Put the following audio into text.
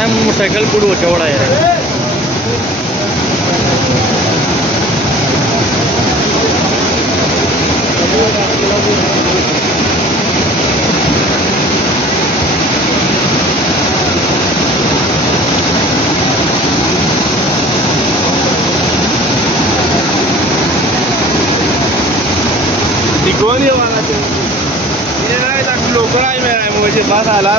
नहीं मोटरसाइकिल पूरा चौड़ा है। दिखवून ये मला ते ये नाही लागलो लोक नाही मिळाय म्हणजे बस आला